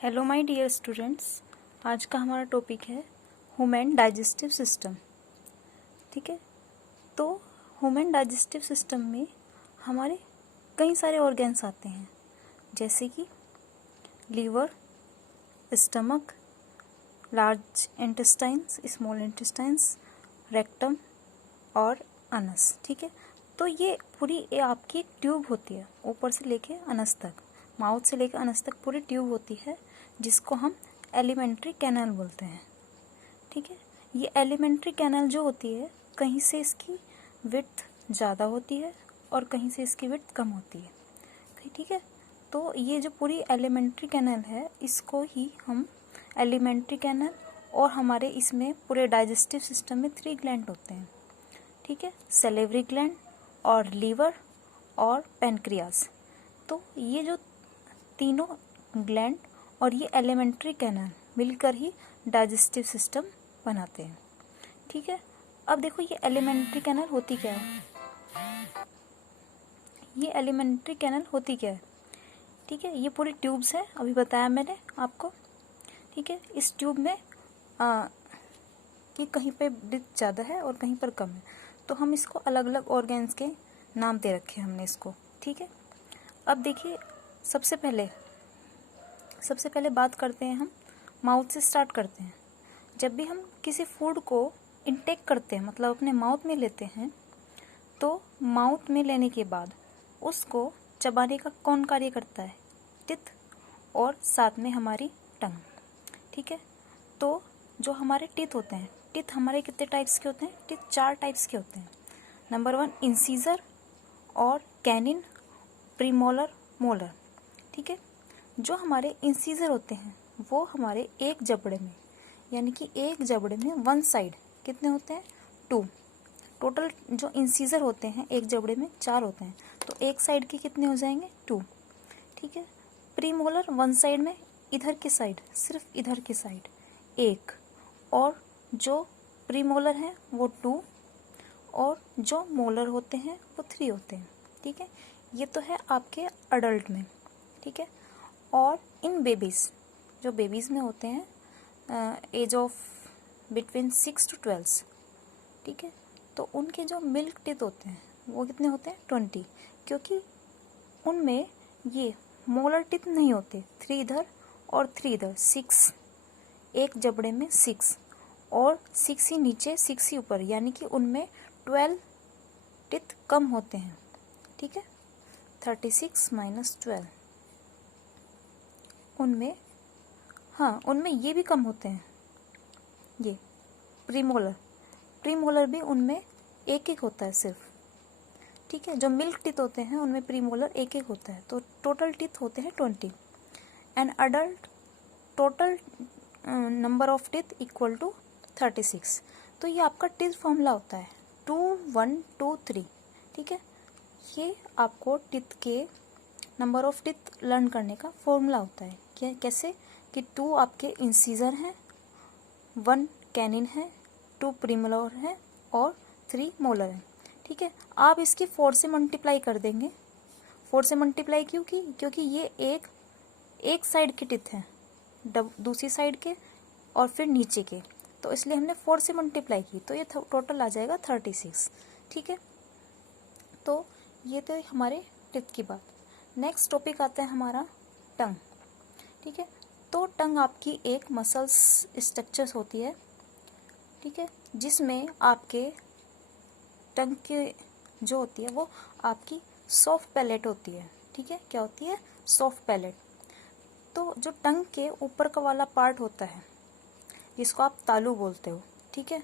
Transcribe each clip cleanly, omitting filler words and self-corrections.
Hello my dear students. आज का हमारा टॉपिक है ह्यूमन डाइजेस्टिव सिस्टम। ठीक है, तो ह्यूमन डाइजेस्टिव सिस्टम में हमारे कई सारे ऑर्गन्स आते हैं, जैसे कि liver, stomach, large intestines, small intestines, rectum और अनस। ठीक है, तो ये पूरी आपकी एक ट्यूब होती है, ऊपर से लेके अनस तक, माउथ से लेकर अनस तक पूरी ट्यूब होती है, जिसको हम एलिमेंट्री कैनाल बोलते हैं। ठीक है, ये एलिमेंट्री कैनाल जो होती है, कहीं से इसकी विड्थ ज़्यादा होती है और कहीं से इसकी विड्थ कम होती है। ठीक है, तो ये जो पूरी एलिमेंट्री कैनाल है, इसको ही हम एलिमेंट्री कैनाल, और हमारे इसमें पूरे डाइजेस्टिव सिस्टम में 3 ग्लैंड होते हैं। ठीक है, सैलिवरी ग्लैंड और लीवर और पेनक्रियास। तो ये जो तीनों ग्लैंड और ये एलिमेंट्री कैनाल मिलकर ही डाइजेस्टिव सिस्टम बनाते हैं। ठीक है, अब देखो ये एलिमेंट्री कैनाल होती क्या है। ये एलिमेंट्री कैनाल होती क्या है। ठीक है, ये पूरी ट्यूब्स है, अभी बताया मैंने आपको। ठीक है, इस ट्यूब में कि कहीं पे ब्रीथ ज़्यादा है और कहीं पर कम है, तो हम इसको अलग अलग ऑर्गन्स के नाम दे रखे हमने इसको। ठीक है, अब देखिए सबसे पहले बात करते हैं, हम माउथ से स्टार्ट करते हैं। जब भी हम किसी फूड को इनटेक करते हैं, मतलब अपने माउथ में लेते हैं, तो माउथ में लेने के बाद उसको चबाने का कौन कार्य करता है? टिथ, और साथ में हमारी टंग। ठीक है, तो जो हमारे टीथ होते हैं, टीथ हमारे कितने टाइप्स के होते हैं? टीथ 4 टाइप्स के होते हैं। नंबर 1 इंसीजर और कैनिन, प्रीमोलर, मोलर। ठीक है, जो हमारे इंसीजर होते हैं वो हमारे एक जबड़े में, यानी कि एक जबड़े में 1 साइड कितने होते हैं? 2। टोटल जो इंसीजर होते हैं एक जबड़े में 4 होते हैं, तो एक साइड के कितने हो जाएंगे? 2। ठीक है, प्रीमोलर 1 साइड में, इधर की साइड, सिर्फ इधर की साइड 1, और जो प्रीमोलर हैं वो 2, और जो मोलर होते हैं वो 3 होते हैं। ठीक है, ये तो है आपके अडल्ट में। ठीक है, और इन बेबीज़, जो बेबीज़ में होते हैं एज ऑफ बिटवीन 6 to 12, ठीक है, तो उनके जो मिल्क टीथ होते हैं वो कितने होते हैं? 20, क्योंकि उनमें ये मोलर टीथ नहीं होते। 3 इधर और 3 इधर, 6, एक जबड़े में 6 और 6 ही नीचे 6 ही ऊपर, यानी कि उनमें 12 टीथ कम होते हैं। ठीक है, 36 - 12 उनमें, हाँ उनमें ये भी कम होते हैं, ये प्रीमोलर भी उनमें एक एक होता है सिर्फ। ठीक है, जो मिल्क टीथ होते हैं उनमें प्रीमोलर एक एक होता है, तो टोटल टीथ होते हैं 20। And adult total number of teeth equal to 36। तो ये आपका टीथ फॉर्मूला होता है 2 1 2 3। ठीक है, ये आपको टीथ के नंबर ऑफ टीथ लर्न करने का फॉर्मूला होता है। क्या, कैसे कि 2 आपके इंसीजर हैं, 1 कैनिन है, 2 प्रीमोलर है और 3 मोलर है। ठीक है, आप इसकी 4 से मल्टीप्लाई कर देंगे। 4 से मल्टीप्लाई क्यों की? क्योंकि ये एक साइड के टीथ हैं, दूसरी साइड के और फिर नीचे के, तो इसलिए हमने 4 से मल्टीप्लाई की, तो ये टोटल आ जाएगा 36। ठीक है, तो ये तो हमारे टीथ की बात। नेक्स्ट टॉपिक आता है हमारा टंग। ठीक है, तो टंग आपकी एक मसल्स स्ट्रक्चर्स होती है। ठीक है, जिसमें आपके टंग की जो होती है वो आपकी सॉफ्ट पैलेट होती है। ठीक है, क्या होती है? Soft palate. तो जो टंग के ऊपर का वाला पार्ट होता है, जिसको आप तालू बोलते हो, ठीक है,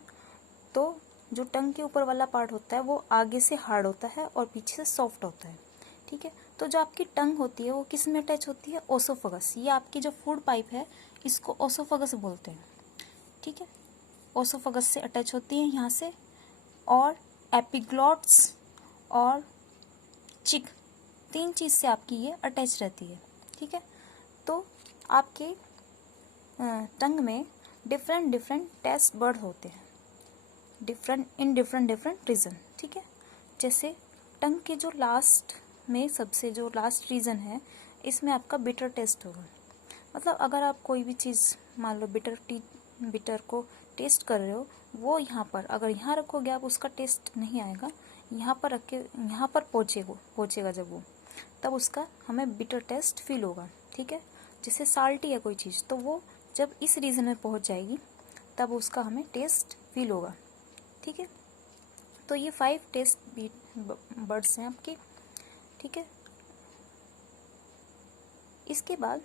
तो जो टंग के ऊपर वाला पार्ट होता है वो आगे से हार्ड होता है और पीछे से सॉफ्ट होता है। ठीक है, तो जो आपकी टंग होती है वो किस में अटैच होती है? ओसोफगस। ये आपकी जो फूड पाइप है इसको ओसोफगस बोलते हैं। ठीक है, ओसोफगस से अटैच होती है यहाँ से, और एपिग्लॉट्स और चिक, 3 चीज़ से आपकी ये अटैच रहती है। ठीक है, तो आपके टंग में डिफरेंट टेस्ट बर्ड होते हैं, डिफरेंट रीजन। ठीक है, जैसे टंग के जो लास्ट में सबसे जो लास्ट रीजन है, इसमें आपका बिटर टेस्ट होगा। मतलब अगर आप कोई भी चीज़ मान लो बिटर को टेस्ट कर रहे हो, वो यहाँ पर अगर यहाँ रखोगे आप, उसका टेस्ट नहीं आएगा। यहाँ पर रख के यहाँ पर पहुँचेगा जब वो, तब उसका हमें बिटर टेस्ट फील होगा। ठीक है, जैसे साल्टी है कोई चीज़, तो वो जब इस रीजन में पहुँच जाएगी तब उसका हमें टेस्ट फील होगा। ठीक है, तो ये 5 टेस्ट बर्ड्स हैं आपके। ठीक है, इसके बाद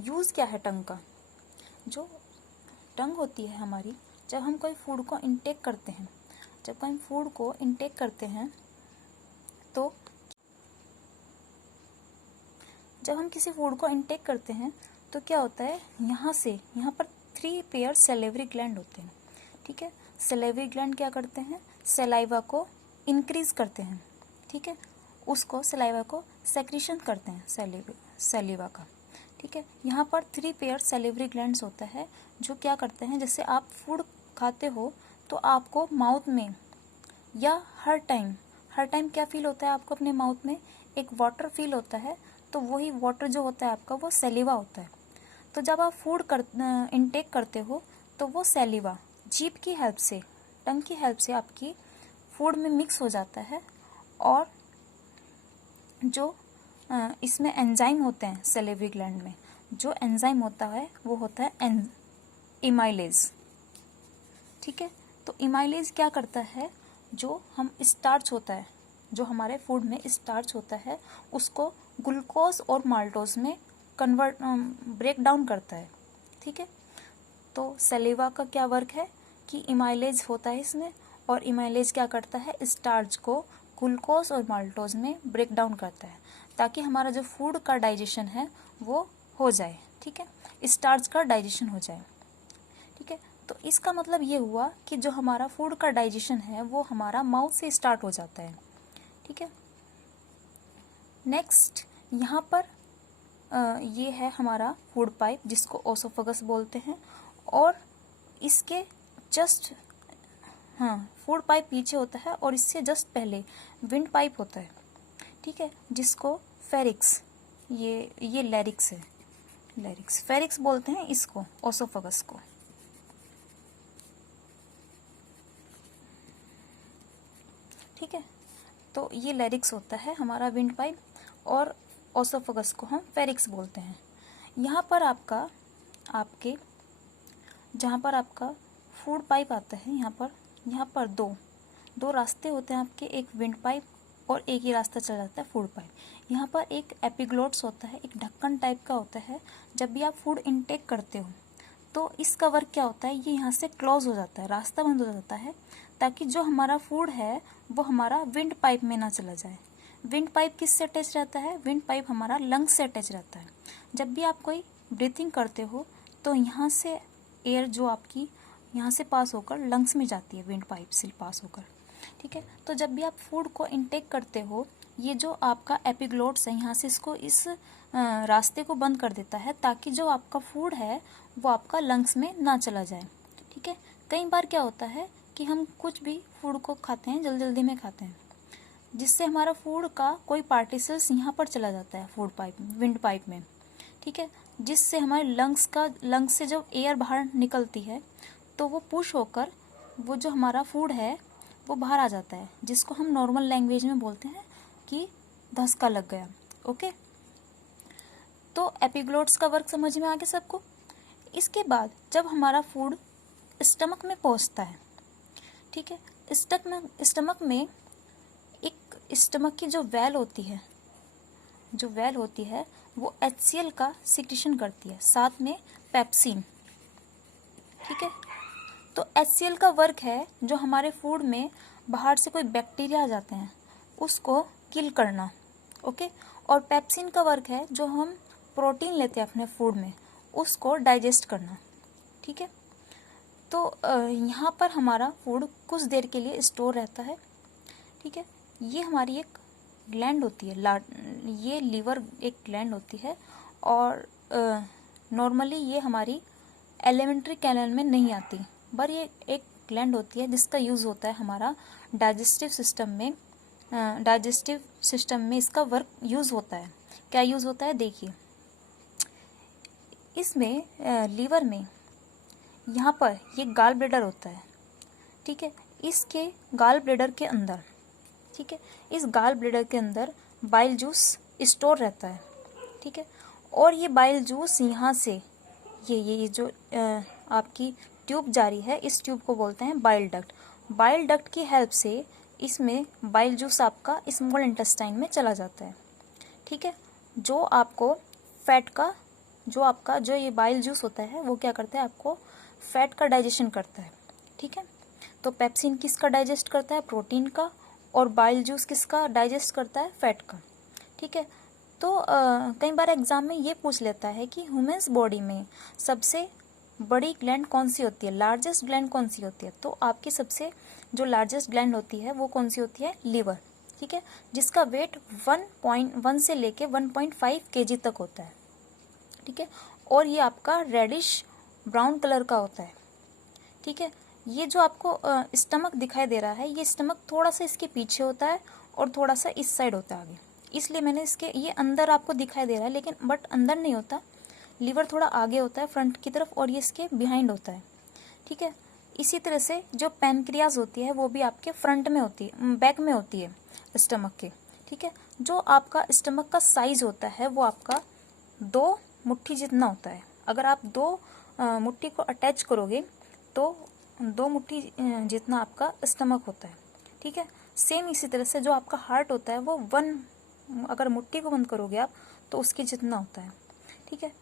यूज़ क्या है टंग का। जो टंग होती है हमारी, जब हम कोई फूड को इनटेक करते हैं, तो जब हम किसी फूड को इनटेक करते हैं तो क्या होता है, यहाँ पर 3 पेयर सैलिवरी ग्लैंड होते हैं। ठीक है, सैलिवरी ग्लैंड क्या करते हैं, सलाइवा को इंक्रीज करते हैं। ठीक है, उसको सलाइवा को सेक्रीशन करते हैं सैलिवा का। ठीक है, यहाँ पर 3 पेयर सैलिवरी ग्लैंड्स होता है जो क्या करते हैं, जैसे आप फूड खाते हो तो आपको माउथ में या हर टाइम क्या फील होता है आपको अपने माउथ में, एक वाटर फील होता है। तो वही वाटर जो होता है आपका, वो सैलिवा होता है। तो जब आप फूड इनटेक करते हो तो वो सैलिवा जीभ की हेल्प से, टंग की हेल्प से आपकी फूड में मिक्स हो जाता है। और जो इसमें एंजाइम होते हैं सैलिवरी ग्लैंड में, जो एंजाइम होता है वो होता है इमाइलेज। ठीक है, तो इमाइलेज क्या करता है, जो हम स्टार्च होता है, जो हमारे फूड में स्टार्च होता है, उसको ग्लूकोज और माल्टोज में ब्रेक डाउन करता है। ठीक है, तो सैलिवा का क्या वर्क है कि इमाइलेज होता है इसमें, और इमाइलेज क्या करता है, स्टार्च को ग्लूकोज और माल्टोज में ब्रेक डाउन करता है, ताकि हमारा जो फूड का डाइजेशन है वो हो जाए। ठीक है, स्टार्च का डाइजेशन हो जाए। ठीक है, तो इसका मतलब ये हुआ कि जो हमारा फूड का डाइजेशन है वो हमारा माउथ से स्टार्ट हो जाता है। ठीक है, नेक्स्ट यहाँ पर ये है हमारा फूड पाइप, जिसको ओसोफेगस बोलते हैं। और इसके जस्ट फूड पाइप पीछे होता है, और इससे जस्ट पहले विंड पाइप होता है। ठीक है, जिसको फेरिक्स, ये लैरिक्स है, फेरिक्स बोलते हैं इसको, ओसोफेगस को। ठीक है, तो ये लैरिक्स होता है हमारा विंड पाइप, और ओसोफेगस को हम फेरिक्स बोलते हैं। यहाँ पर आपके जहाँ पर आपका फूड पाइप आता है, यहाँ पर दो रास्ते होते हैं आपके, एक विंड पाइप और एक ही रास्ता चला जाता है फूड पाइप। यहाँ पर एक एपिग्लोट्स होता है, एक ढक्कन टाइप का होता है। जब भी आप फूड इनटेक करते हो तो इसका वर्क क्या होता है, ये यहाँ से क्लोज हो जाता है, रास्ता बंद हो जाता है, ताकि जो हमारा फूड है वो हमारा विंड पाइप में ना चला जाए। विंड पाइप किससे अटैच रहता है, विंड पाइप हमारा लंग्स से अटैच रहता है। जब भी आप कोई ब्रीथिंग करते हो तो यहाँ से एयर जो आपकी यहाँ से पास होकर लंग्स में जाती है, विंड पाइप से पास होकर। ठीक है, तो जब भी आप फूड को इनटेक करते हो, ये जो आपका एपिग्लोट्स है यहाँ से इसको इस रास्ते को बंद कर देता है, ताकि जो आपका फूड है वो आपका लंग्स में ना चला जाए। ठीक है, कई बार क्या होता है कि हम कुछ भी फूड को खाते हैं, जल्दी में खाते हैं, जिससे हमारा फूड का कोई पार्टिकल्स यहाँ पर चला जाता है विंड पाइप में। ठीक है, जिससे हमारे लंग्स से जब एयर बाहर निकलती है तो वो पुश होकर वो जो हमारा फूड है वो बाहर आ जाता है, जिसको हम नॉर्मल लैंग्वेज में बोलते हैं कि धक्का लग गया। ओके, तो एपिग्लोट्स का वर्क समझ में आ गया सबको। इसके बाद जब हमारा फूड स्टमक में पहुंचता है, ठीक है, स्टमक में एक स्टमक की जो वेल होती है वो HCl का सिक्रीशन करती है, साथ में पेप्सिन। ठीक है, तो HCl का वर्क है जो हमारे फूड में बाहर से कोई बैक्टीरिया आ जाते हैं उसको किल करना। ओके, और पेप्सिन का वर्क है जो हम प्रोटीन लेते हैं अपने फूड में उसको डाइजेस्ट करना। ठीक है, तो यहाँ पर हमारा फूड कुछ देर के लिए स्टोर रहता है। ठीक है, ये हमारी एक ग्लैंड होती है, ये लीवर एक ग्लैंड होती है, और नॉर्मली ये हमारी एलिमेंट्री कैनाल में नहीं आती, पर ये एक ग्लैंड होती है जिसका यूज़ होता है हमारा डाइजेस्टिव सिस्टम में इसका वर्क यूज़ होता है। क्या यूज़ होता है देखिए, इसमें लीवर में यहाँ पर ये गाल ब्लैडर होता है, ठीक है। इसके गाल ब्लैडर के अंदर, ठीक है, इस गाल ब्लैडर के अंदर बाइल जूस स्टोर रहता है, ठीक है। और ये बाइल जूस यहाँ से ये जो आपकी ट्यूब जारी है, इस ट्यूब को बोलते हैं बाइल डक्ट। बाइल डक्ट की हेल्प से इसमें बाइल जूस आपका स्मॉल इंटेस्टाइन में चला जाता है, ठीक है। जो आपको फैट का जो ये बाइल जूस होता है वो क्या करता है, आपको फैट का डाइजेशन करता है, ठीक है। तो पेप्सिन किसका डाइजेस्ट करता है, प्रोटीन का, और बाइल जूस किसका डाइजेस्ट करता है, फैट का, ठीक है। तो कई बार एग्जाम में ये पूछ लेता है कि ह्यूमन्स बॉडी में सबसे बड़ी ग्लैंड कौन सी होती है, लार्जेस्ट ग्लैंड कौन सी होती है। तो आपकी सबसे जो लार्जेस्ट ग्लैंड होती है वो कौन सी होती है, लीवर, ठीक है, जिसका वेट 1.1 से लेके 1.5 kg तक होता है, ठीक है। और ये आपका रेडिश ब्राउन कलर का होता है, ठीक है। ये जो आपको स्टमक दिखाई दे रहा है, ये स्टमक थोड़ा सा इसके पीछे होता है और थोड़ा सा इस साइड होता है आगे, इसलिए मैंने इसके ये अंदर आपको दिखाई दे रहा है, लेकिन बट अंदर नहीं होता। लीवर थोड़ा आगे होता है फ्रंट की तरफ, और ये इसके बिहाइंड होता है, ठीक है। इसी तरह से जो पैनक्रियाज होती है वो भी आपके फ्रंट में होती है, बैक में होती है स्टमक के, ठीक है। जो आपका स्टमक का साइज होता है वो आपका 2 मुट्ठी जितना होता है। अगर आप 2 मुट्ठी को अटैच करोगे तो 2 मुट्ठी जितना आपका स्टमक होता है, ठीक है। सेम इसी तरह से जो आपका हार्ट होता है वो 1, अगर मुट्ठी को बंद करोगे आप तो उसके जितना होता है, ठीक है।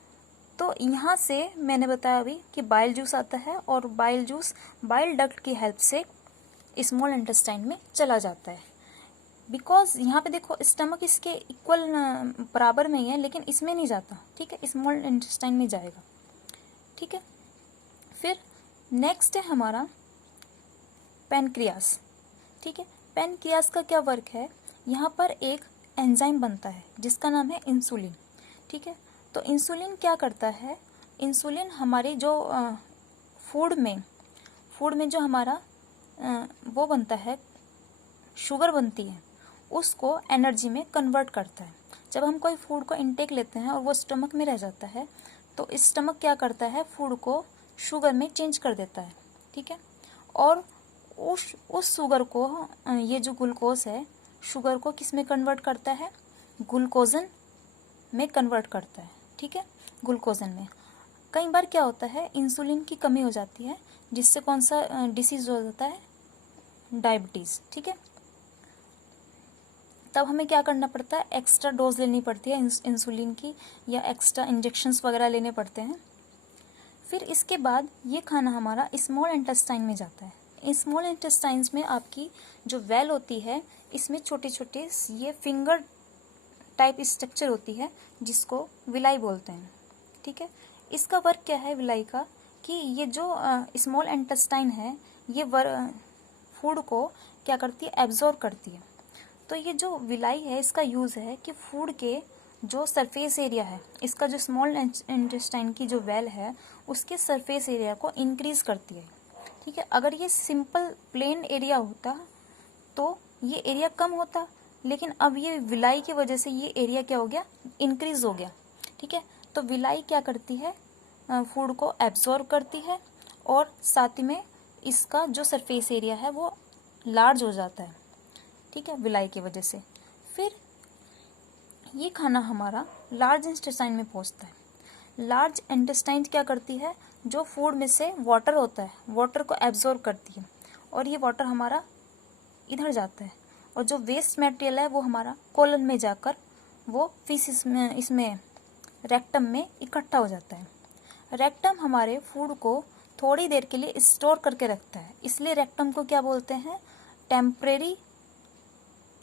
तो यहाँ से मैंने बताया अभी कि बाइल जूस आता है, और बाइल जूस बाइल डक्ट की हेल्प से स्मॉल इंटेस्टाइन में चला जाता है। बिकॉज यहाँ पे देखो स्टमक इसके इक्वल बराबर में ही है, लेकिन इसमें नहीं जाता, ठीक है, स्मॉल इंटेस्टाइन में जाएगा, ठीक है। फिर नेक्स्ट है हमारा पैनक्रियास, ठीक है। पैनक्रियास का क्या वर्क है, यहाँ पर एक एंजाइम बनता है जिसका नाम है इंसुलिन, ठीक है। तो इंसुलिन क्या करता है, इंसुलिन हमारी जो फूड में जो हमारा वो बनता है, शुगर बनती है, उसको एनर्जी में कन्वर्ट करता है। जब हम कोई फूड को इनटेक लेते हैं और वो स्टमक में रह जाता है, तो इस स्टमक क्या करता है, फूड को शुगर में चेंज कर देता है, ठीक है। और उस शुगर को ये जो ग्लूकोज है, शुगर को किस में कन्वर्ट करता है, ग्लूकोजन में कन्वर्ट करता है, ठीक है, ग्लूकोजन में। कई बार क्या होता है, इंसुलिन की कमी हो जाती है, जिससे कौन सा डिसीज हो जाता है, डायबिटीज़, ठीक है। तब हमें क्या करना पड़ता है, एक्स्ट्रा डोज लेनी पड़ती है इंसुलिन की, या एक्स्ट्रा इंजेक्शंस वगैरह लेने पड़ते हैं। फिर इसके बाद ये खाना हमारा स्मॉल इंटेस्टाइन में जाता है। स्मॉल इंटेस्टाइन्स में आपकी जो वेल होती है, इसमें छोटे छोटे ये फिंगर टाइप स्ट्रक्चर होती है जिसको विलाई बोलते हैं, ठीक है। इसका वर्क क्या है विलाई का, कि ये जो स्मॉल इंटेस्टाइन है ये फूड को क्या करती है, एब्जॉर्ब करती है। तो ये जो विलाई है इसका यूज़ है कि फूड के जो सरफेस एरिया है, इसका जो स्मॉल इंटेस्टाइन की जो वेल है उसके सरफेस एरिया को इंक्रीज करती है, ठीक है। अगर ये सिंपल प्लेन एरिया होता तो ये एरिया कम होता, लेकिन अब ये विलाई की वजह से ये एरिया क्या हो गया, इंक्रीज हो गया, ठीक है। तो विलाई क्या करती है, फूड को एब्जॉर्ब करती है, और साथ में इसका जो सरफेस एरिया है वो लार्ज हो जाता है, ठीक है, विलाई की वजह से। फिर ये खाना हमारा लार्ज इंटेस्टाइन में पहुंचता है। लार्ज इंटेस्टाइन क्या करती है, जो फूड में से वाटर होता है, वाटर को एब्जॉर्ब करती है, और ये वाटर हमारा इधर जाता है, और जो वेस्ट मटेरियल है वो हमारा कोलन में जाकर वो फीसिस में, इसमें रेक्टम में इकट्ठा हो जाता है। रेक्टम हमारे फूड को थोड़ी देर के लिए स्टोर करके रखता है, इसलिए रेक्टम को क्या बोलते हैं, temporary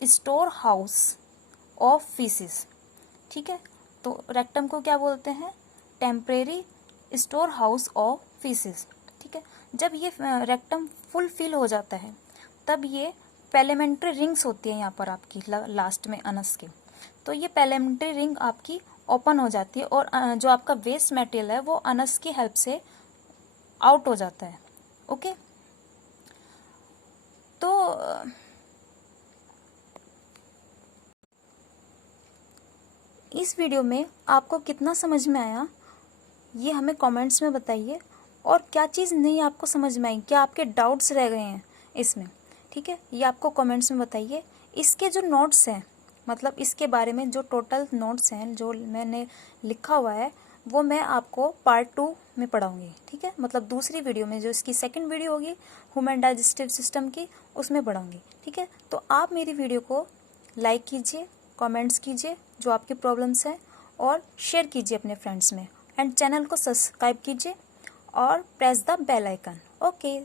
storehouse of faeces, ठीक है। तो रेक्टम को क्या बोलते हैं, temporary storehouse of faeces, ठीक है। जब ये रेक्टम फुल फिल हो जाता है तब ये पैलेमेंट्री रिंग्स होती है यहाँ पर आपकी लास्ट में अनस के, तो ये पैलेमेंट्री रिंग आपकी ओपन हो जाती है, और जो आपका वेस्ट मटेरियल है वो अनस की हेल्प से आउट हो जाता है, ओके। तो इस वीडियो में आपको कितना समझ में आया ये हमें कमेंट्स में बताइए। और क्या चीज़ नहीं आपको समझ में आई, क्या आपके डाउट्स रह गए हैं इसमें, ठीक है, ये आपको कमेंट्स में बताइए। इसके जो नोट्स हैं, मतलब इसके बारे में जो टोटल नोट्स हैं जो मैंने लिखा हुआ है, वो मैं आपको पार्ट 2 में पढ़ाऊँगी, ठीक है, मतलब दूसरी वीडियो में, जो इसकी सेकंड वीडियो होगी ह्यूमन डाइजेस्टिव सिस्टम की, उसमें पढ़ाऊँगी, ठीक है। तो आप मेरी वीडियो को लाइक कीजिए, कमेंट्स कीजिए जो आपकी प्रॉब्लम्स हैं, और शेयर कीजिए अपने फ्रेंड्स में, एंड चैनल को सब्सक्राइब कीजिए और press the bell icon. Okay.